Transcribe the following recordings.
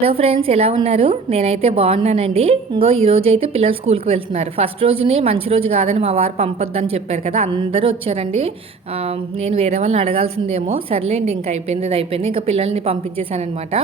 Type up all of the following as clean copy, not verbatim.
Hello friends, ఎలా ఉన్నారు? నేనైతే బాగున్నానండి. ఈరోజైతే పిల్లలు స్కూల్కి వెళ్తున్నారు. ఫస్ట్ రోజుని మంచి రోజు కాదని మా వారు పంపొద్దని చెప్పారు కదా, అందరూ వచ్చారండి. నేను వేరే వాళ్ళని అడగాల్సిందేమో, సర్లేండి ఇంకా అయిపోయింది, అది అయిపోయింది. ఇంకా పిల్లల్ని పంపించేశానమాట.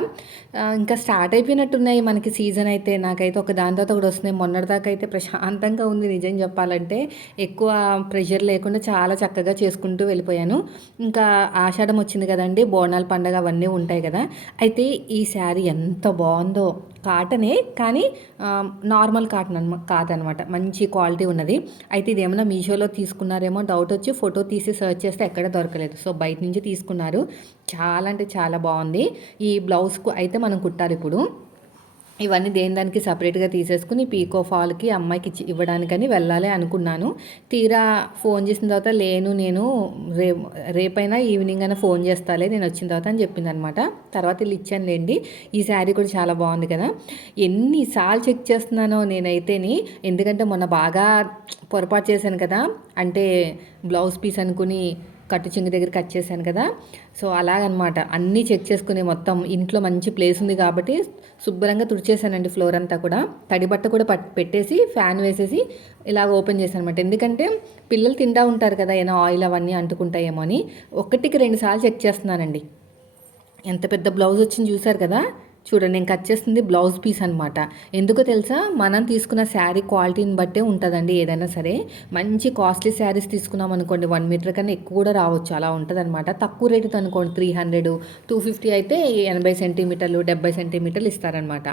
ఇంకా స్టార్ట్ అయిపోయినట్టున్నాయి మనకి సీజన్ అయితే. నాకైతే ఒక దాని తర్వాత ఒకటి వస్తున్నాయి. మొన్నటిదాకా అయితే ప్రశాంతంగా ఉంది, నిజం చెప్పాలంటే. ఎక్కువ ప్రెషర్ లేకుండా చాలా చక్కగా చేసుకుంటూ వెళ్ళిపోయాను. ఇంకా ఆషాఢం వచ్చింది కదండి, బోనాల పండగ అవన్నీ ఉంటాయి కదా. అయితే ఈ శారీ ఎంత బాగుందో! కాటనే, కానీ నార్మల్ కాటన్ కాదనమాట, మంచి క్వాలిటీ ఉన్నది. అయితే ఇదేమన్నా మీషోలో తీసుకున్నారేమో డౌట్ వచ్చి ఫోటో తీసి సెర్చ్ చేస్తే ఎక్కడ దొరకలేదు. సో బయట నుంచి తీసుకున్నారు. చాలా అంటే చాలా బాగుంది. ఈ బ్లౌజ్కు అయితే మనం కుట్టాలి ఇప్పుడు. ఇవన్నీ దేని దానికి సపరేట్గా తీసేసుకుని పీకో ఫాల్కి అమ్మాయికి ఇవ్వడానికని వెళ్ళాలి అనుకున్నాను. తీరా ఫోన్ చేసిన తర్వాత నేను రేపైనా ఈవినింగ్ అయినా ఫోన్ చేస్తాలే నేను వచ్చిన తర్వాత అని చెప్పింది అనమాట. తర్వాత వీళ్ళు ఇచ్చానులేండి. ఈ శారీ కూడా చాలా బాగుంది కదా. ఎన్నిసార్లు చెక్ చేస్తున్నానో నేనైతేని, ఎందుకంటే మొన్న బాగా పొరపాటు చేశాను కదా, అంటే బ్లౌజ్ పీస్ అనుకుని కట్టు చింగు దగ్గర కట్ చేశాను కదా. సో అలాగనమాట, అన్నీ చెక్ చేసుకుని మొత్తం ఇంట్లో మంచి ప్లేస్ ఉంది కాబట్టి శుభ్రంగా తుడిచేసానండి ఫ్లోర్ అంతా కూడా. తడి బట్ట కూడా పెట్టేసి ఫ్యాన్ వేసేసి ఇలా ఓపెన్ చేశాను అనమాట. ఎందుకంటే పిల్లలు తింటూ ఉంటారు కదా, ఏమైనా ఆయిల్ అవన్నీ అంటుకుంటాయేమో అని 1-2 సార్లు చెక్ చేస్తున్నానండి. ఎంత పెద్ద బ్లౌజ్ వచ్చింది చూసారు కదా. చూడండి, నేను కట్ చేస్తుంది బ్లౌజ్ పీస్ అనమాట. ఎందుకో తెలుసా, మనం తీసుకున్న శారీ క్వాలిటీని బట్టే ఉంటుందండి ఏదైనా సరే. మంచి కాస్ట్లీ శారీస్ తీసుకున్నాం అనుకోండి, 1 మీటర్ కన్నా ఎక్కువ కూడా రావచ్చు, అలా ఉంటుంది అనమాట. తక్కువ రేటుతో అనుకోండి 300, 250 అయితే 80 సెంటీమీటర్లు 70 సెంటీమీటర్లు ఇస్తారనమాట.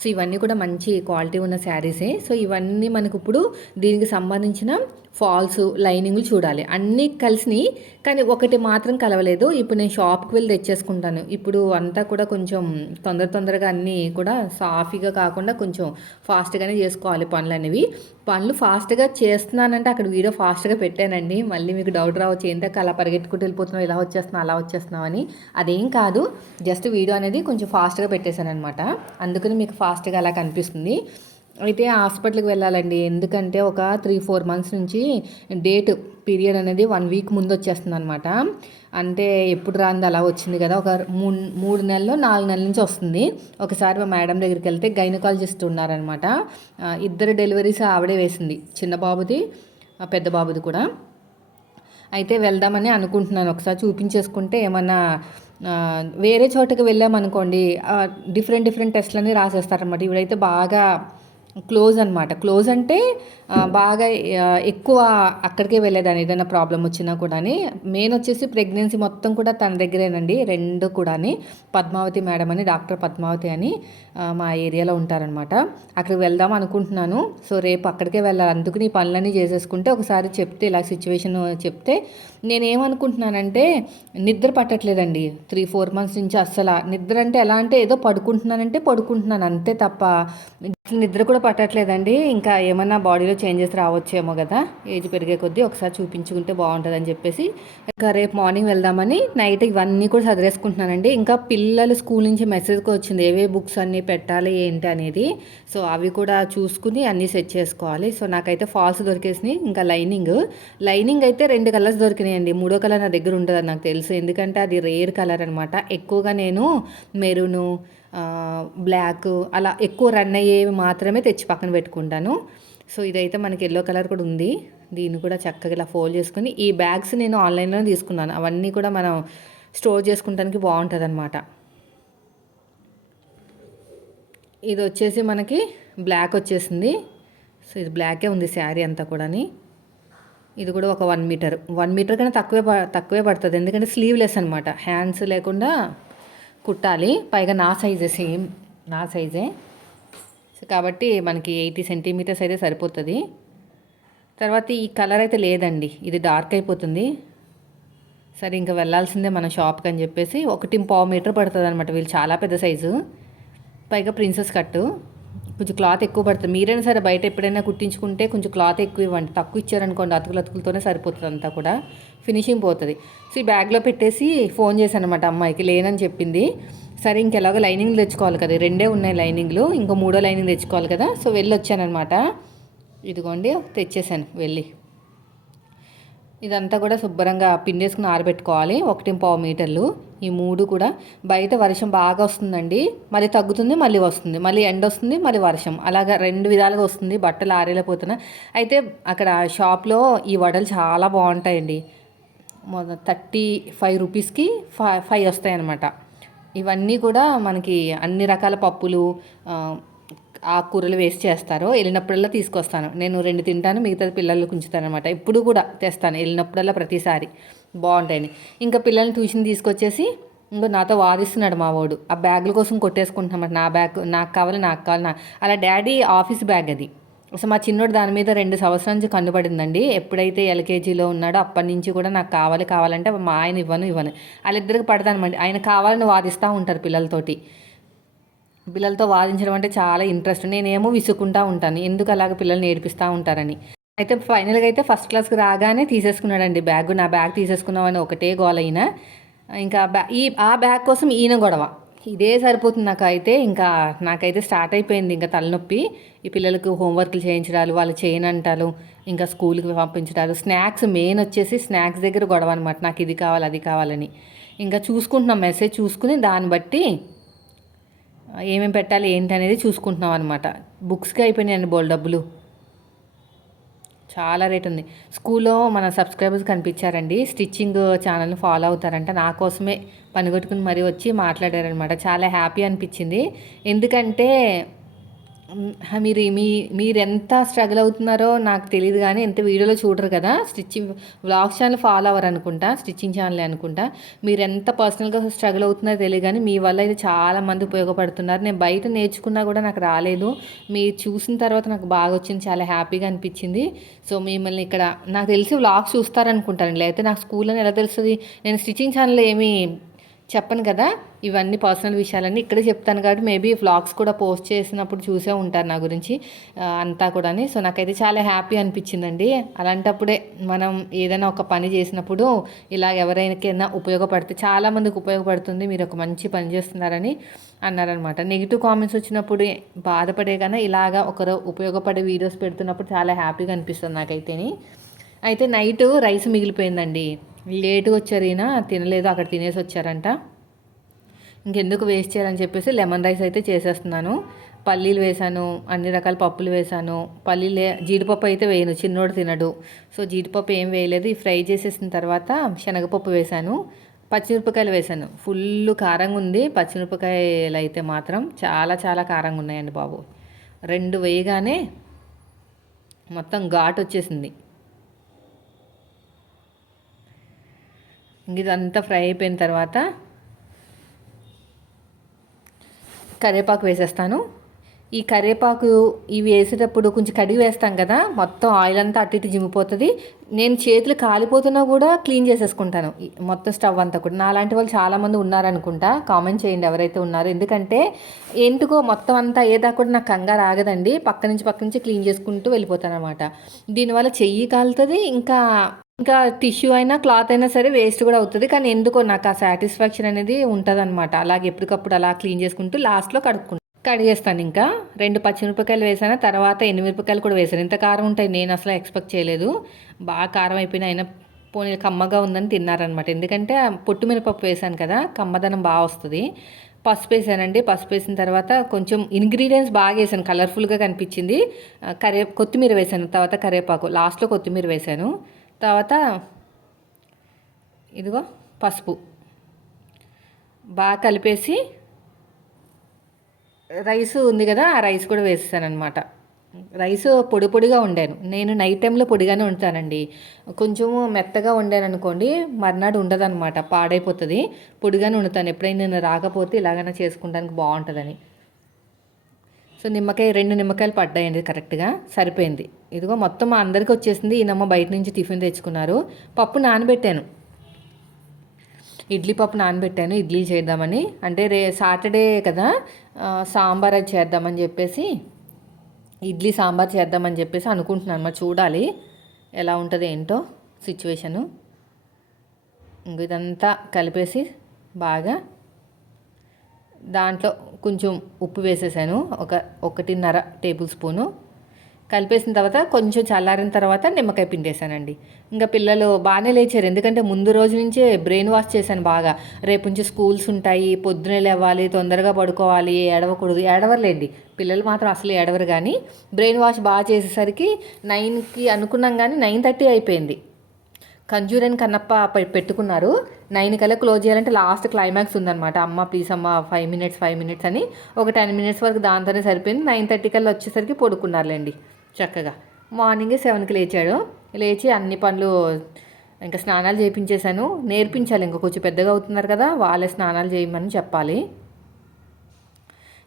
సో ఇవన్నీ కూడా మంచి క్వాలిటీ ఉన్న శారీసే. సో ఇవన్నీ మనకు ఇప్పుడు దీనికి సంబంధించిన ఫాల్స్ లైనింగ్లు చూడాలి, అన్నీ కలిసినాయి. కానీ ఒకటి మాత్రం కలవలేదు. ఇప్పుడు నేను షాప్కి వెళ్ళి తెచ్చేసుకుంటాను. ఇప్పుడు అంతా కూడా కొంచెం తొందరగా అన్నీ కూడా సాఫీగా కాకుండా కొంచెం ఫాస్ట్గానే చేసుకోవాలి పనులు అనేవి. పనులు ఫాస్ట్గా చేస్తున్నానంటే అక్కడ వీడియో ఫాస్ట్గా పెట్టానండి. మళ్ళీ మీకు డౌట్ రావచ్చు, ఏంటంటే అలా పరిగెట్టుకుంటూ వెళ్ళిపోతున్నావు, ఇలా వచ్చేస్తున్నావు అలా వచ్చేస్తున్నావు అని. అదేం కాదు, జస్ట్ వీడియో అనేది కొంచెం ఫాస్ట్గా పెట్టేశాను అనమాట. అందుకని మీకు ఫాస్ట్గా అలా కనిపిస్తుంది. అయితే హాస్పిటల్కి వెళ్ళాలండి. ఎందుకంటే ఒక 3-4 మంత్స్ నుంచి డేట్ పీరియడ్ అనేది 1 వీక్ ముందు వచ్చేస్తుంది అనమాట. అంటే ఎప్పుడు రాంది అలా వచ్చింది కదా, ఒక 3 నెలలు 4 నెలల నుంచి వస్తుంది. ఒకసారి మా మేడం దగ్గరికి వెళ్తే గైనకాలజిస్ట్ ఉన్నారనమాట. 2 డెలివరీస్ ఆవిడే వేసింది, చిన్న బాబుది పెద్ద బాబుది కూడా. అయితే వెళ్దామని అనుకుంటున్నాను, ఒకసారి చూపించేసుకుంటే ఏమన్నా. వేరే చోటకి వెళ్ళామనుకోండి, డిఫరెంట్ టెస్ట్లన్నీ రాసేస్తారనమాట. ఇవిడైతే బాగా క్లోజ్ అనమాట. క్లోజ్ అంటే బాగా ఎక్కువ అక్కడికే వెళ్ళేదాన్ని ఏదైనా ప్రాబ్లం వచ్చినా కూడా. మెయిన్ వచ్చేసి ప్రెగ్నెన్సీ మొత్తం కూడా తన దగ్గరేనండి, 2 కూడా. పద్మావతి మేడం అని, డాక్టర్ పద్మావతి అని మా ఏరియాలో ఉంటారనమాట. అక్కడికి వెళ్దాం అనుకుంటున్నాను. సో రేపు అక్కడికే వెళ్ళాలి. అందుకని ఈ పనులన్నీ చేసేసుకుంటే ఒకసారి చెప్తే, ఇలా సిచ్యువేషన్ చెప్తే, నేనేమనుకుంటున్నానంటే నిద్ర పట్టట్లేదండి 3-4 మంత్స్ నుంచి. అస్సలు నిద్ర అంటే ఎలా అంటే ఏదో పడుకుంటున్నాను అంతే తప్ప నిద్ర కూడా పట్టట్లేదండి. ఇంకా ఏమన్నా బాడీలో చేంజెస్ రావచ్చేమో కదా, ఏజ్ పెరిగే కొద్దీ. ఒకసారి చూపించుకుంటే బాగుంటుందని చెప్పేసి ఇంకా రేపు మార్నింగ్ వెళ్దామని నైట్ ఇవన్నీ కూడా చదివేసుకుంటున్నానండి. ఇంకా పిల్లలు స్కూల్ నుంచి మెసేజ్కి వచ్చింది ఏవే బుక్స్ అన్నీ పెట్టాలి ఏంటి అనేది. సో అవి కూడా చూసుకుని అన్నీ సెట్ చేసుకోవాలి. సో నాకైతే ఫాల్స్ దొరికేసినాయి. ఇంకా లైనింగ్ అయితే 2 కలర్స్ దొరికినాయండి. 3వ కలర్ నా దగ్గర ఉంటుందని నాకు తెలుసు, ఎందుకంటే అది రేర్ కలర్ అనమాట. ఎక్కువగా నేను మెరూను, బ్లాక్ అలా ఎక్కువ రన్ అయ్యేవి మాత్రమే తెచ్చి పక్కన పెట్టుకుంటాను. సో ఇదైతే మనకి ఎల్లో కలర్ కూడా ఉంది. దీన్ని కూడా చక్కగా ఇలా ఫోల్డ్ చేసుకుని, ఈ బ్యాగ్స్ నేను ఆన్లైన్లో తీసుకున్నాను. అవన్నీ కూడా మనం స్టోర్ చేసుకుంటానికి బాగుంటుంది అనమాట. ఇది వచ్చేసి మనకి బ్లాక్ వచ్చేసింది. సో ఇది బ్లాకే ఉంది శారీ అంతా కూడా. ఇది కూడా ఒక 1 మీటర్ కన్నా తక్కువే పడుతుంది, ఎందుకంటే స్లీవ్లెస్ అనమాట, హ్యాండ్స్ లేకుండా కుట్టాలి. పైగా నా సైజే. సో కాబట్టి మనకి 80 సెంటీమీటర్స్ అయితే సరిపోతుంది. తర్వాత ఈ కలర్ అయితే లేదండి, ఇది డార్క్ అయిపోతుంది. సరే ఇంకా వెళ్ళాల్సిందే మన షాప్కి అని చెప్పేసి 1.5 మీటర్ పడుతుంది అనమాట. వీళ్ళు చాలా పెద్ద సైజు, పైగా ప్రిన్సెస్ కట్టు, కొంచెం క్లాత్ ఎక్కువ పడుతుంది. మీరైనా సరే బయట ఎప్పుడైనా కుట్టించుకుంటే కొంచెం క్లాత్ ఎక్కువ ఇవ్వండి. తక్కువ ఇచ్చారనుకోండి అతుకులతోనే సరిపోతుంది, అంతా కూడా ఫినిషింగ్ పోతుంది. సో ఈ బ్యాగ్లో పెట్టేసి ఫోన్ చేశాను అనమాట అమ్మాయికి, లేనని చెప్పింది. సరే ఇంకెలాగో లైనింగ్లు తెచ్చుకోవాలి కదా, 2 ఉన్నాయి లైనింగ్లు, ఇంకో 3వ లైనింగ్ తెచ్చుకోవాలి కదా. సో వెళ్ళి వచ్చానమాట. ఇదిగోండి తెచ్చేసాను వెళ్ళి. ఇదంతా కూడా శుభ్రంగా పిండేసుకుని ఆరబెట్టుకోవాలి. 1.5 మీటర్లు ఈ 3 కూడా. బయట వర్షం బాగా వస్తుందండి, మళ్ళీ తగ్గుతుంది, మళ్ళీ వస్తుంది, మళ్ళీ ఎండ వస్తుంది, మళ్ళీ వర్షం, అలాగా 2 విధాలుగా వస్తుంది. బట్టలు ఆరేలేకపోతున్నా. అయితే అక్కడ షాప్లో ఈ వడలు చాలా బాగుంటాయండి. 35 రూపీస్కి 5 వస్తాయి అన్నమాట. ఇవన్నీ కూడా మనకి అన్ని రకాల పప్పులు, ఆకుకూరలు వేస్ట్ చేస్తారు. వెళ్ళినప్పుడల్లా తీసుకొస్తాను. నేను 2 తింటాను, మిగతాది పిల్లలకు ఉంచుతాను అనమాట. ఇప్పుడు కూడా తెస్తాను వెళ్ళినప్పుడల్లా, ప్రతిసారి బాగుంటాయని. ఇంకా పిల్లల్ని ట్యూషన్ తీసుకొచ్చేసి ఇంకో నాతో వాదిస్తున్నాడు మా వాడు. ఆ బ్యాగుల కోసం కొట్టేసుకుంటున్నామాట. నా బ్యాగ్ నాకు కావాలి, నాకు కావాలి. అలా డాడీ ఆఫీస్ బ్యాగ్ అది. అసలు మా చిన్నోడు దాని మీద 2 సంవత్సరాల నుంచి కన్నుపడిందండి. ఎప్పుడైతే ఎల్కేజీలో ఉన్నాడో అప్పటి నుంచి కూడా నాకు కావాలంటే మా ఆయన ఇవ్వను వాళ్ళిద్దరికి పడతానమాట. ఆయన కావాలని వాదిస్తూ ఉంటారు పిల్లలతో వాదించడం అంటే చాలా ఇంట్రెస్ట్. నేనేమో విసుక్కుంటూ ఉంటాను, ఎందుకు అలాగ పిల్లల్ని ఏడిపిస్తూ ఉంటారని. అయితే ఫైనల్గా అయితే ఫస్ట్ క్లాస్కి రాగానే తీసేసుకున్నాడండి బ్యాగ్. నా బ్యాగ్ తీసేసుకున్నామని ఒకటే గోల అయిన. ఇంకా ఆ బ్యాగ్ కోసం ఈయన గొడవ, ఇదే సరిపోతుంది నాకు. అయితే ఇంకా నాకైతే స్టార్ట్ అయిపోయింది ఇంకా తలనొప్పి. ఈ పిల్లలకు హోంవర్క్లు చేయించడాలు, వాళ్ళు చేయనంటారు, ఇంకా స్కూల్కి పంపించడాలు. స్నాక్స్ మెయిన్ వచ్చేసి స్నాక్స్ దగ్గర గొడవ అనమాట. నాకు ఇది కావాలి, అది కావాలని. ఇంకా చూసుకుంటున్నాం, మెసేజ్ చూసుకుని దాన్ని బట్టి ఏమేమి పెట్టాలి ఏంటి అనేది చూసుకుంటున్నాం అనమాట. బుక్స్కి అయిపోయినాయండి బోల్ డబ్బులు, చాలా రేట్ ఉంది. స్కూల్లో మన సబ్స్క్రైబర్స్ కనిపించారండి, స్టిచ్చింగ్ ఛానల్ని ఫాలో అవుతారంట. నా కోసమే పనిగొట్టుకుని మరీ వచ్చి మాట్లాడారనమాట. చాలా హ్యాపీ అనిపించింది. ఎందుకంటే మీరు ఎంత స్ట్రగుల్ అవుతున్నారో నాకు తెలియదు, కానీ ఎంత వీడియోలో చూడరు కదా. స్టిచ్చింగ్ వ్లాగ్స్ ఛానల్ ఫాలో అవ్వరు అనుకుంటా, స్టిచ్చింగ్ ఛానల్ అనుకుంటా. మీరు ఎంత పర్సనల్గా స్ట్రగుల్ అవుతున్నారో తెలియదు, కానీ మీ వల్ల అయితే చాలామంది ఉపయోగపడుతున్నారు. నేను బయట నేర్చుకున్నా కూడా నాకు రాలేదు, మీరు చూసిన తర్వాత నాకు బాగా వచ్చింది, చాలా హ్యాపీగా అనిపించింది. సో మిమ్మల్ని ఇక్కడ నాకు తెలిసి వ్లాగ్స్ చూస్తారనుకుంటారండి, లేకపోతే నాకు స్కూల్లో ఎలా తెలుస్తుంది. నేను స్టిచ్చింగ్ ఛానల్లో ఏమీ చెప్పను కదా, ఇవన్నీ పర్సనల్ విషయాలన్నీ ఇక్కడే చెప్తాను కాబట్టి మేబీ వ్లాగ్స్ కూడా పోస్ట్ చేసినప్పుడు చూసే ఉంటారు నా గురించి అంతా కూడా. సో నాకైతే చాలా హ్యాపీ అనిపించిందండి. అలాంటప్పుడే మనం ఏదైనా ఒక పని చేసినప్పుడు ఇలా ఎవరైనా ఉపయోగపడితే, చాలామందికి ఉపయోగపడుతుంది, మీరు ఒక మంచి పని చేస్తున్నారని అన్నారనమాట. నెగిటివ్ కామెంట్స్ వచ్చినప్పుడు బాధపడే కన్నా ఇలాగా ఒకరు ఉపయోగపడే వీడియోస్ పెడుతున్నప్పుడు చాలా హ్యాపీగా అనిపిస్తుంది నాకైతేని. అయితే నైట్ రైస్ మిగిలిపోయిందండి, లేటుగా వచ్చారు ఈయన, తినలేదు, అక్కడ తినేసి వచ్చారంట. ఇంకెందుకు వేస్ట్ చేయాలని చెప్పేసి లెమన్ రైస్ అయితే చేసేస్తున్నాను. పల్లీలు వేసాను, అన్ని రకాల పప్పులు వేసాను. జీడిపప్పు అయితే వేయను, చిన్నోడు తినడు. సో జీడిపప్పు ఏం వేయలేదు. ఈ ఫ్రై చేసేసిన తర్వాత శనగపప్పు వేసాను, పచ్చిమిరపకాయలు వేసాను. ఫుల్ కారంగా ఉంది. పచ్చిమిరపకాయలు అయితే మాత్రం చాలా చాలా కారంగా ఉన్నాయండి బాబు. 2 వేయగానే మొత్తం ఘాటు వచ్చేసింది. ఇదంతా ఫ్రై అయిపోయిన తర్వాత కరివేపాకు వేసేస్తాను. ఈ కరివేపాకు ఇవి వేసేటప్పుడు కొంచెం కడిగి వేస్తాం కదా, మొత్తం ఆయిల్ అంతా అటు ఇటు జిమ్మిపోతుంది. నేను చేతులు కాలిపోతున్నా కూడా క్లీన్ చేసేసుకుంటాను మొత్తం స్టవ్ అంతా కూడా. నాలాంటి వాళ్ళు చాలామంది ఉన్నారనుకుంటా, కామెంట్ చేయండి ఎవరైతే ఉన్నారో. ఎందుకంటే ఎందుకో మొత్తం అంతా ఏదా కూడా నాకు కంగారు ఆగదండి, పక్క నుంచి క్లీన్ చేసుకుంటూ వెళ్ళిపోతాను అనమాట. దీనివల్ల చెయ్యి కాలుతుంది, ఇంకా టిష్యూ అయినా క్లాత్ అయినా సరే వేస్ట్ కూడా అవుతుంది. కానీ ఎందుకో నాకు ఆ సాటిస్ఫాక్షన్ అనేది ఉంటుంది అనమాట. అలాగే ఎప్పటికప్పుడు అలా క్లీన్ చేసుకుంటూ లాస్ట్లో కడిగేస్తాను. ఇంకా 2 పచ్చిమిరపకాయలు వేసాను, తర్వాత ఎండుమిరపకాయలు కూడా వేసాను. ఇంత కారం ఉంటాయి నేను అసలు ఎక్స్పెక్ట్ చేయలేదు. బాగా కారం అయిపోయినా అయినా పోనీ కమ్మగా ఉందని తిన్నారనమాట. ఎందుకంటే పొట్టు మినపప్పు వేసాను కదా, కమ్మదనం బాగా వస్తుంది. పసుపు వేసానండి. పసుపు వేసిన తర్వాత కొంచెం ఇంగ్రీడియంట్స్ బాగా వేసాను, కలర్ఫుల్గా కనిపించింది. కొత్తిమీర వేసాను, తర్వాత కరివేపాకు, లాస్ట్లో కొత్తిమీర వేసాను. తర్వాత ఇదిగో పసుపు బాగా కలిపేసి రైస్ ఉంది కదా, ఆ రైస్ కూడా వేసేసాను అనమాట. రైస్ పొడిగా వండాను నేను, నైట్ టైంలో పొడిగానే వండుతానండి. కొంచెము మెత్తగా వండాను అనుకోండి మర్నాడు ఉండదన్నమాట, పాడైపోతుంది. పొడిగానే వండుతాను, ఎప్పుడైనా నేను రాకపోతే ఇలాగైనా చేసుకుంటానికి బాగుంటుందని. సో 2 నిమ్మకాయలు పడ్డాయండి, కరెక్ట్గా సరిపోయింది. ఇదిగో మొత్తం అందరికీ వచ్చేసింది. ఈయనమ్మ బయట నుంచి టిఫిన్ తెచ్చుకున్నారు. పప్పు నానబెట్టాను, ఇడ్లీ పప్పు నానబెట్టాను, ఇడ్లీ చేద్దామని. అంటే సాటర్డే కదా, సాంబార్ అది చేద్దామని చెప్పేసి, ఇడ్లీ సాంబార్ చేద్దామని చెప్పేసి అనుకుంటున్నాను. మరి చూడాలి ఎలా ఉంటుంది ఏంటో సిచ్యువేషను. ఇదంతా కలిపేసి బాగా దాంట్లో కొంచెం ఉప్పు వేసేసాను, 1.5 టేబుల్ స్పూను. కలిపేసిన తర్వాత కొంచెం చల్లారిన తర్వాత నిమ్మకాయ పిండేశానండి. ఇంకా పిల్లలు బాగానే లేచారు, ఎందుకంటే ముందు రోజు నుంచే బ్రెయిన్ వాష్ చేశాను బాగా. రేపు నుంచి స్కూల్స్ ఉంటాయి, పొద్దునే లేవాలి, తొందరగా పడుకోవాలి, ఏడవకూడదు. ఏడవర్లేండి పిల్లలు మాత్రం అసలు ఏడవరు, కానీ బ్రెయిన్ వాష్ బాగా చేసేసరికి 9కి అనుకున్నాం, కానీ 9:30 అయిపోయింది. కంజూరన్ కన్నప్ప పెట్టుకున్నారు, 9 కల్లా క్లోజ్ చేయాలంటే లాస్ట్ క్లైమాక్స్ ఉందన్నమాట. అమ్మ ప్లీజ్ అమ్మ 5 మినిట్స్ అని ఒక 10 మినిట్స్ వరకు దాంతోనే సరిపోయింది. 9:30 కల్లా వచ్చేసరికి పడుకున్నారులేండి చక్కగా. మార్నింగే 7కి లేచాడు. లేచి అన్ని పనులు ఇంకా స్నానాలు చేయించేశాను. నేర్పించాలి, ఇంకా కొంచెం పెద్దగా అవుతున్నారు కదా, వాళ్ళే స్నానాలు చేయమని చెప్పాలి.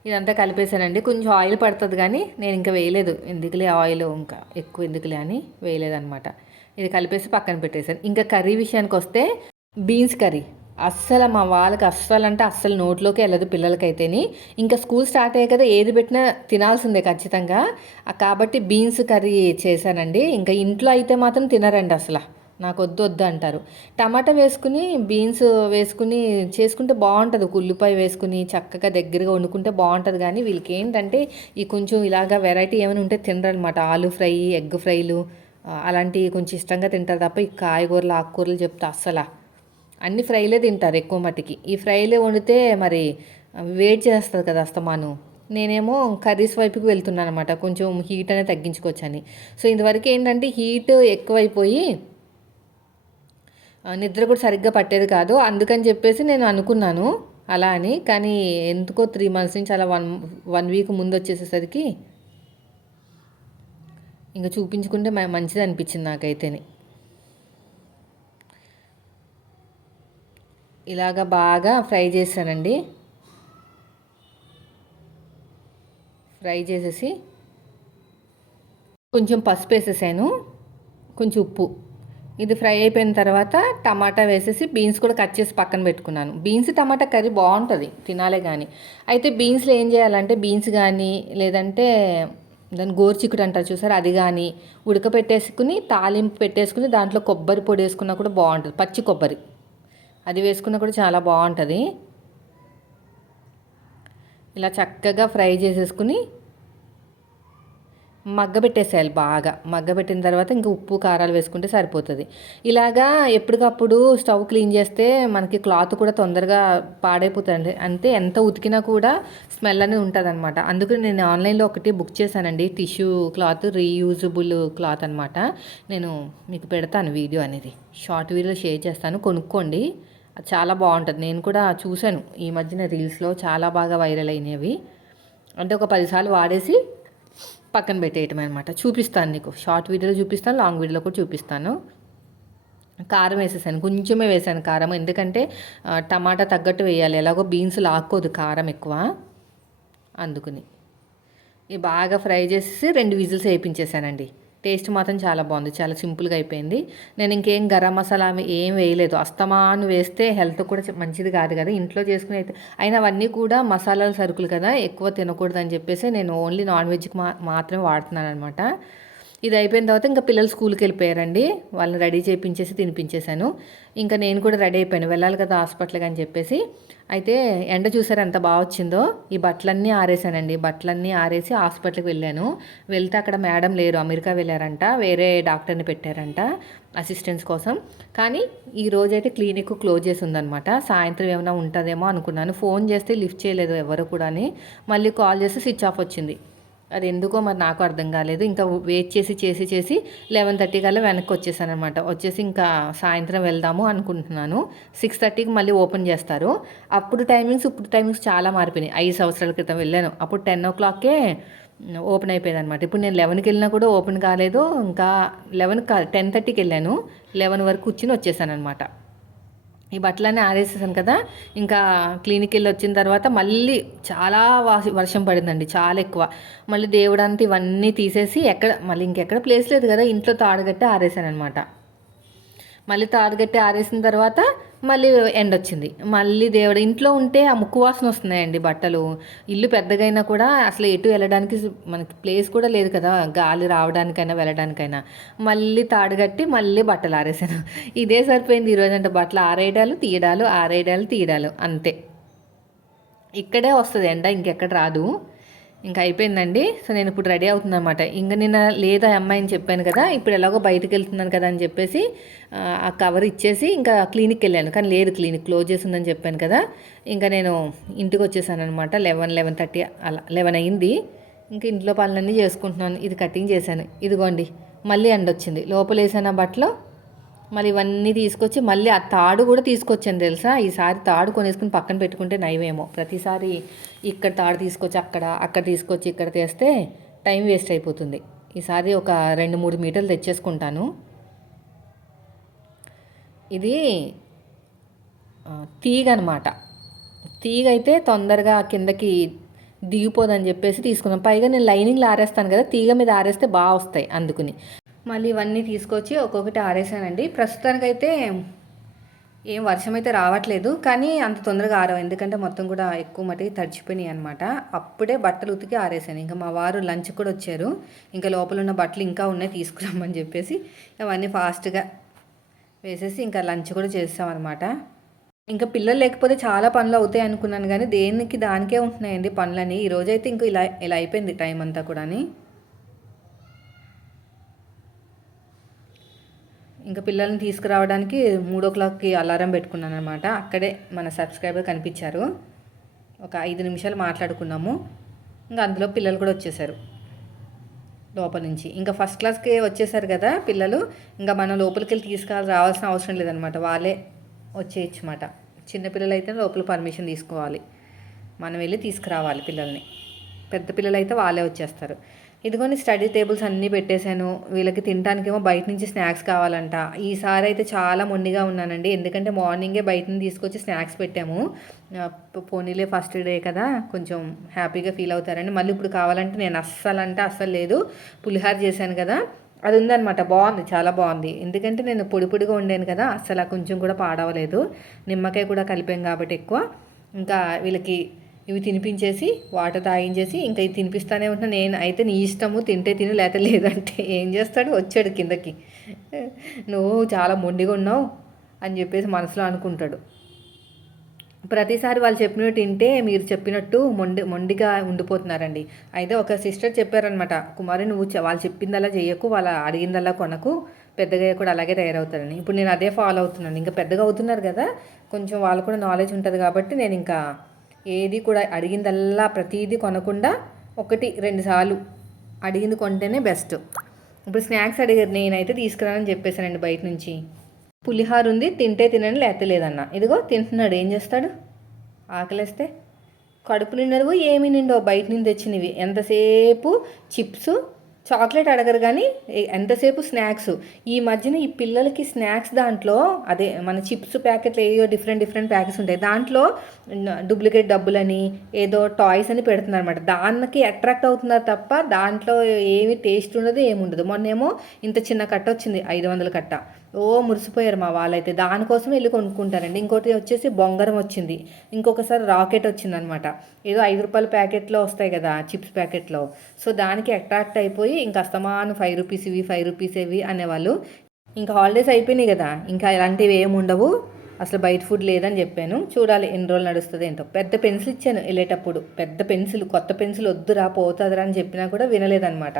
ఇదంతా కలిపేశానండి. కొంచెం ఆయిల్ పడుతుంది, కానీ నేను ఇంకా వేయలేదు, ఎందుకులే ఆయిల్ ఇంకా ఎక్కువ ఎందుకులే అని వేయలేదన్నమాట. ఇది కలిపేసి పక్కన పెట్టేశాను. ఇంకా కర్రీ విషయానికి వస్తే బీన్స్ కర్రీ అస్సలు మా వాళ్ళకి అస్సలు నోట్లోకి వెళ్ళదు పిల్లలకైతేని. ఇంకా స్కూల్ స్టార్ట్ అయ్యాయి కదా, ఏది పెట్టినా తినాల్సిందే ఖచ్చితంగా. కాబట్టి బీన్స్ కర్రీ చేశానండి. ఇంకా ఇంట్లో అయితే మాత్రం తినరండి అసలు, నాకు వద్దు అంటారు. టమాటా వేసుకుని బీన్స్ వేసుకుని చేసుకుంటే బాగుంటుంది, ఉల్లిపాయ వేసుకుని చక్కగా దగ్గరగా వండుకుంటే బాగుంటుంది. కానీ వీళ్ళకి ఏంటంటే ఈ కొంచెం ఇలాగా వెరైటీ ఏమైనా ఉంటే తినరనమాట. ఆలు ఫ్రై, ఎగ్ ఫ్రైలు అలాంటివి కొంచెం ఇష్టంగా తింటారు తప్ప ఈ కాయగూరలు ఆకుకూరలు చెప్తే అస్సలు అన్ని ఫ్రైలే తింటారు ఎక్కువ మట్టికి. ఈ ఫ్రైలే వండితే మరి వేడి చేస్తుంది కదా అస్తమాను. నేనేమో కర్రీస్ వైపుకి వెళ్తున్నాను అనమాట, కొంచెం హీట్ అనేది తగ్గించుకోవచ్చని. సో ఇంతవరకు ఏంటంటే హీట్ ఎక్కువైపోయి నిద్ర కూడా సరిగ్గా పట్టేది కాదు. అందుకని చెప్పేసి నేను అనుకున్నాను అలా అని, కానీ ఎందుకో 3 months నుంచి అలా వన్ వీక్ ముందు వచ్చేసేసరికి ఇంకా చూపించుకుంటే మంచిది అనిపించింది నాకైతేనే. ఇలాగా బాగా ఫ్రై చేశానండి. ఫ్రై చేసేసి కొంచెం పసుపు వేసేసాను, కొంచెం ఉప్పు. ఇది ఫ్రై అయిపోయిన తర్వాత టమాటా వేసేసి బీన్స్ కూడా కట్ చేసి పక్కన పెట్టుకున్నాను. బీన్స్ టమాటా కర్రీ బాగుంటుంది తినాలే. కానీ అయితే బీన్స్లో ఏం చేయాలంటే బీన్స్ కానీ లేదంటే దాన్ని గోరుచిక్కుడు అంటారు చూసారు, అది కానీ ఉడకపెట్టేసుకుని తాలింపు పెట్టేసుకుని దాంట్లో కొబ్బరి పొడి వేసుకున్నా కూడా బాగుంటుంది. పచ్చి కొబ్బరి అది వేసుకున్నా కూడా చాలా బాగుంటుంది. ఇలా చక్కగా ఫ్రై చేసేసుకుని మగ్గబెట్టేసేయాలి. బాగా మగ్గబెట్టిన తర్వాత ఇంకా ఉప్పు కారాలు వేసుకుంటే సరిపోతుంది. ఇలాగా ఎప్పటికప్పుడు స్టవ్ క్లీన్ చేస్తే మనకి క్లాత్ కూడా తొందరగా పాడైపోతుంది. అంతే, ఎంత ఉతికినా కూడా స్మెల్ అనేది ఉంటుంది అనమాట. అందుకని నేను ఆన్లైన్లో ఒకటి బుక్ చేశానండి, టిష్యూ క్లాత్, రీయూజబుల్ క్లాత్ అనమాట. నేను మీకు పెడతాను వీడియో అనేది, షార్ట్ వీడియో షేర్ చేస్తాను, కొనుక్కోండి. అది చాలా బాగుంటుంది. నేను కూడా చూశాను ఈ మధ్యన రీల్స్లో, చాలా బాగా వైరల్ అయినవి. అంటే ఒక 10 సార్లు వాడేసి పక్కన పెట్టేయటం అనమాట. చూపిస్తాను నీకు, షార్ట్ వీడియోలో చూపిస్తాను, లాంగ్ వీడియోలో కూడా చూపిస్తాను. కారం వేసేసాను, కొంచెమే వేసాను కారం, ఎందుకంటే టమాటా తగ్గట్టు వేయాలి. ఎలాగో బీన్స్ లాక్కోదు కారం ఎక్కువ, అందుకుని. ఇవి బాగా ఫ్రై చేసేసి 2 విజిల్స్ వేయించేసానండి. టేస్ట్ మాత్రం చాలా బాగుంది, చాలా సింపుల్గా అయిపోయింది. నేను ఇంకేం గరం మసాలా ఏం వేయలేదు. అస్తమాను వేస్తే హెల్త్ కూడా మంచిది కాదు కదా, ఇంట్లో చేసుకుని అయితే. అయినా అవన్నీ కూడా మసాలాల సరుకులు కదా, ఎక్కువ తినకూడదు అని చెప్పేసి నేను ఓన్లీ నాన్ వెజ్కి మాత్రమే వాడుతున్నాను అనమాట. ఇది అయిపోయిన తర్వాత ఇంకా పిల్లలు స్కూల్కి వెళ్ళిపోయారండి. వాళ్ళని రెడీ చేయించేసి తినిపించేశాను. ఇంకా నేను కూడా రెడీ అయిపోయాను, వెళ్ళాలి కదా హాస్పిటల్కి అని చెప్పేసి. అయితే ఎండ చూసారు ఎంత బాగా వచ్చిందో. ఈ బట్టలన్నీ ఆరేసానండి, బట్టలన్నీ ఆరేసి హాస్పిటల్కి వెళ్ళాను. వెళ్తే అక్కడ మేడం లేరు, అమెరికా వెళ్ళారంట, వేరే డాక్టర్ని పెట్టారంట అసిస్టెంట్స్ కోసం. కానీ ఈ రోజైతే క్లినిక్ క్లోజ్ చేసి ఉందనమాట. సాయంత్రం ఏమైనా ఉంటుందేమో అనుకున్నాను. ఫోన్ చేస్తే లిఫ్ట్ చేయలేదు ఎవరు కూడా, మళ్ళీ కాల్ చేస్తే స్విచ్ ఆఫ్ వచ్చింది. అది ఎందుకో మరి నాకు అర్థం కాలేదు. ఇంకా వెయిట్ చేసి 11:30 కల్లా వెనక్కి వచ్చేసాను అనమాట. వచ్చేసి ఇంకా సాయంత్రం వెళ్దాము అనుకుంటున్నాను. 6:30కి మళ్ళీ ఓపెన్ చేస్తారు. అప్పుడు టైమింగ్స్ చాలా మారిపోయినాయి. 5 సంవత్సరాల క్రితం వెళ్ళాను, అప్పుడు 10 o'clockకే ఓపెన్ అయిపోయింది అనమాట. ఇప్పుడు నేను 11కి వెళ్ళినా కూడా ఓపెన్ కాలేదు. ఇంకా 10:30కి వెళ్ళాను, 11 వరకు కూర్చుని వచ్చేసాను అనమాట. ఈ బట్టలన్నీ ఆరేసేసాను కదా. ఇంకా క్లినిక్ వెళ్ళి వచ్చిన తర్వాత మళ్ళీ చాలా వర్షం పడిందండి, చాలా ఎక్కువ. మళ్ళీ దేవుడంతా ఇవన్నీ తీసేసి మళ్ళీ ఇంకెక్కడ ప్లేస్ లేదు కదా, ఇంట్లో తాడుగట్టి ఆరేసాను అనమాట. మళ్ళీ తాడుగట్టి ఆరేసిన తర్వాత మళ్ళీ ఎండ వచ్చింది. మళ్ళీ దేవుడు ఇంట్లో ఉంటే ఆ ముక్కు వాసన వస్తున్నాయండి బట్టలు. ఇల్లు పెద్దగైనా కూడా అసలు ఎటు వెళ్ళడానికి మనకి ప్లేస్ కూడా లేదు కదా, గాలి రావడానికైనా వెళ్ళడానికైనా. మళ్ళీ తాడుగట్టి మళ్ళీ బట్టలు ఆరేసాను. ఇదే సరిపోయింది ఈరోజు. అంటే బట్టలు ఆరేయడాలు అంతే. ఇక్కడే వస్తుంది ఎండ, ఇంకెక్కడ రాదు. ఇంకా అయిపోయిందండి. సో నేను ఇప్పుడు రెడీ అవుతున్నాను అనమాట. ఇంక నిన్న లేదా అమ్మాయి అని చెప్పాను కదా, ఇప్పుడు ఎలాగో బయటకు వెళ్తున్నాను కదా అని చెప్పేసి ఆ కవర్ ఇచ్చేసి ఇంకా క్లినిక్కి వెళ్ళాను. కానీ లేదు, క్లినిక్ క్లోజ్ చేసి ఉందని చెప్పాను కదా. ఇంకా నేను ఇంటికి వచ్చేసాను అనమాట. 11:30 అలా 11 అయింది. ఇంకా ఇంట్లో పనులన్నీ చేసుకుంటున్నాను. ఇది కటింగ్ చేశాను. ఇదిగోండి మళ్ళీ ఎండ వచ్చింది. లోపల వేసాను ఆ బట్టలు. మళ్ళీ ఇవన్నీ తీసుకొచ్చి మళ్ళీ ఆ తాడు కూడా తీసుకొచ్చాను తెలుసా. ఈసారి తాడు కొనేసుకుని పక్కన పెట్టుకుంటే నయమేమో. ప్రతిసారి ఇక్కడ తాడు తీసుకొచ్చి అక్కడ తీసుకొచ్చి ఇక్కడ తెస్తే టైం వేస్ట్ అయిపోతుంది. ఈసారి ఒక 2-3 మీటర్లు తెచ్చేసుకుంటాను. ఇది తీగ అనమాట. తీగ అయితే తొందరగా కిందకి దిగిపోదని చెప్పేసి తీసుకున్నాం. పైగా నేను లైనింగ్లో ఆరేస్తాను కదా, తీగ మీద ఆరేస్తే బాగా వస్తాయి అందుకుని. మళ్ళీ ఇవన్నీ తీసుకొచ్చి ఒక్కొక్కటి ఆరేసానండి. ప్రస్తుతానికైతే ఏం వర్షం అయితే రావట్లేదు, కానీ అంత తొందరగా ఆరవు. ఎందుకంటే మొత్తం కూడా ఎక్కువ మటుకి తడిచిపోయినాయి అనమాట. అప్పుడే బట్టలు ఉతికి ఆరేసాను. ఇంకా మా వారు లంచ్ కూడా వచ్చారు. ఇంకా లోపల ఉన్న బట్టలు ఇంకా ఉన్నాయి తీసుకురామని చెప్పేసి అవన్నీ ఫాస్ట్గా వేసేసి ఇంకా లంచ్ కూడా చేస్తామన్నమాట. ఇంకా పిల్లలు లేకపోతే చాలా పనులు అవుతాయి అనుకున్నాను, కానీ దేనికి దానికే ఉంటున్నాయండి పనులని. ఈరోజైతే ఇంకో ఇలా అయిపోయింది టైం అంతా కూడా. ఇంకా పిల్లల్ని తీసుకురావడానికి 3:00కి అలారం పెట్టుకున్నాను అనమాట. అక్కడే మన సబ్స్క్రైబర్ కనిపించారు. ఒక 5 నిమిషాలు మాట్లాడుకున్నాము. ఇంకా అందులో పిల్లలు కూడా వచ్చేసారు లోపల నుంచి. ఇంకా ఫస్ట్ క్లాస్కి వచ్చేసారు కదా పిల్లలు. ఇంకా మనం లోపలికి వెళ్ళి రావాల్సిన అవసరం లేదనమాట. వాళ్ళే వచ్చేయచ్చు అన్నమాట. చిన్నపిల్లలు అయితే లోపల పర్మిషన్ తీసుకోవాలి, మనం వెళ్ళి తీసుకురావాలి పిల్లల్ని. పెద్ద పిల్లలు అయితే వాళ్ళే వచ్చేస్తారు. ఇదిగోని స్టడీ టేబుల్స్ అన్నీ పెట్టేశాను. వీళ్ళకి తినడానికేమో బయట నుంచి స్నాక్స్ కావాలంట. ఈసారి అయితే చాలా మొండిగా ఉన్నానండి, ఎందుకంటే మార్నింగే బయట నుంచి తీసుకొచ్చి స్నాక్స్ పెట్టాము. పోనీలే ఫస్ట్ డే కదా, కొంచెం హ్యాపీగా ఫీల్ అవుతారండి. మళ్ళీ ఇప్పుడు కావాలంటే నేను అస్సలు లేదు. పులిహార చేశాను కదా, అది ఉందన్నమాట. బాగుంది, చాలా బాగుంది. ఎందుకంటే నేను పొడిగా వండాను కదా, అస్సలు కొంచెం కూడా పాడవలేదు. నిమ్మకాయ కూడా కలిపాం కాబట్టి ఎక్కువ. ఇంకా వీళ్ళకి ఇవి తినిపించేసి వాటర్ తాగించేసి ఇంకా ఇది తినిపిస్తానే ఉంటాను. నేను అయితే నీ ఇష్టము, తింటే తిను లేకపోతే లేదంటే ఏం చేస్తాడు, వచ్చాడు కిందకి. నువ్వు చాలా మొండిగా ఉన్నావు అని చెప్పేసి మనసులో అనుకుంటాడు. ప్రతిసారి వాళ్ళు చెప్పినట్టు తింటే మీరు చెప్పినట్టు మొండిగా ఉండిపోతున్నారండి. అయితే ఒక సిస్టర్ చెప్పారనమాట, కుమారి నువ్వు వాళ్ళు చెప్పిందల్లా చేయకు, వాళ్ళ అడిగిందల్లా కొనకు, పెద్దగా కూడా అలాగే తయారవుతారని. ఇప్పుడు నేను అదే ఫాలో అవుతున్నాను. ఇంకా పెద్దగా అవుతున్నారు కదా, కొంచెం వాళ్ళు కూడా నాలెడ్జ్ ఉంటుంది కాబట్టి నేను ఇంకా ఏది కూడా అడిగిందల్లా ప్రతిదీ కొనకుండా 1-2 సార్లు అడిగింది కొంటేనే బెస్ట్. ఇప్పుడు స్నాక్స్ అడిగారు, నేనైతే తీసుకురానని చెప్పేశానండి బయట నుంచి. పులిహార ఉంది, తింటే తినండి లేకపోతే లేదన్న. ఇదిగో తింటున్నాడు. ఏం చేస్తాడు, ఆకలేస్తే. కడుపు నిండవు ఏమీ నిండవు బయట నుంచి తెచ్చినవి. ఎంతసేపు చిప్స్ చాక్లెట్ అడగరు, కానీ ఎంతసేపు స్నాక్స్. ఈ మధ్యన ఈ పిల్లలకి స్నాక్స్ దాంట్లో అదే మన చిప్స్ ప్యాకెట్లు ఏవో డిఫరెంట్ ప్యాకెట్స్ ఉంటాయి, దాంట్లో డూప్లికేట్ డబ్బులని ఏదో టాయ్స్ అని పెడుతున్నారు అనమాట. దానికి అట్రాక్ట్ అవుతున్నారు తప్ప దాంట్లో ఏమి టేస్ట్ ఉండదు, ఏముండదు. మొన్నేమో ఇంత చిన్న కట్ట వచ్చింది, 500 కట్ట. మురిసిపోయారు మా వాళ్ళైతే. దానికోసం వెళ్ళి కొనుక్కుంటారండి. ఇంకోటి వచ్చేసి బొంగరం వచ్చింది, ఇంకొకసారి రాకెట్ వచ్చిందనమాట. ఏదో 5 రూపాయల ప్యాకెట్లో వస్తాయి కదా చిప్స్ ప్యాకెట్లో. సో దానికి అట్రాక్ట్ అయిపోయి ఇంకా అస్తమాను 5 రూపీస్ ఇవి 5 రూపీస్ ఇవి అనేవాళ్ళు. ఇంకా హాలిడేస్ అయిపోయినాయి కదా, ఇంకా ఇలాంటివి ఏమి ఉండవు, అసలు బయట ఫుడ్ లేదని చెప్పాను. చూడాలి ఎన్ని రోజులు నడుస్తుంది ఏంటో. పెద్ద పెన్సిల్ ఇచ్చాను వెళ్ళేటప్పుడు, పెద్ద పెన్సిల్, కొత్త పెన్సిల్ వద్దురా పోతుందిరా అని చెప్పినా కూడా వినలేదనమాట.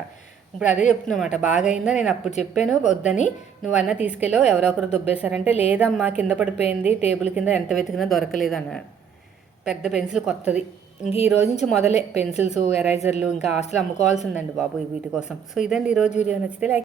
ఇప్పుడు అదే చెప్తున్నమాట, బాగా అయిందా, నేను అప్పుడు చెప్పాను వద్దని, నువ్వన్నా తీసుకెళ్ళో ఎవరో ఒకరు దుబ్బేశారంటే, లేదమ్మా కింద పడిపోయింది టేబుల్ కింద, ఎంత వెతికినా దొరకలేదు అన్నాడు. పెద్ద పెన్సిల్ కొత్తది. ఇంక ఈ రోజు నుంచి మొదలే పెన్సిల్స్ ఎరైజర్లు, ఇంకా అసలు అమ్ముకోవాల్సిందండి బాబు వీటి కోసం. సో ఇదండి ఈరోజు వీడియో. నచ్చితే లైక్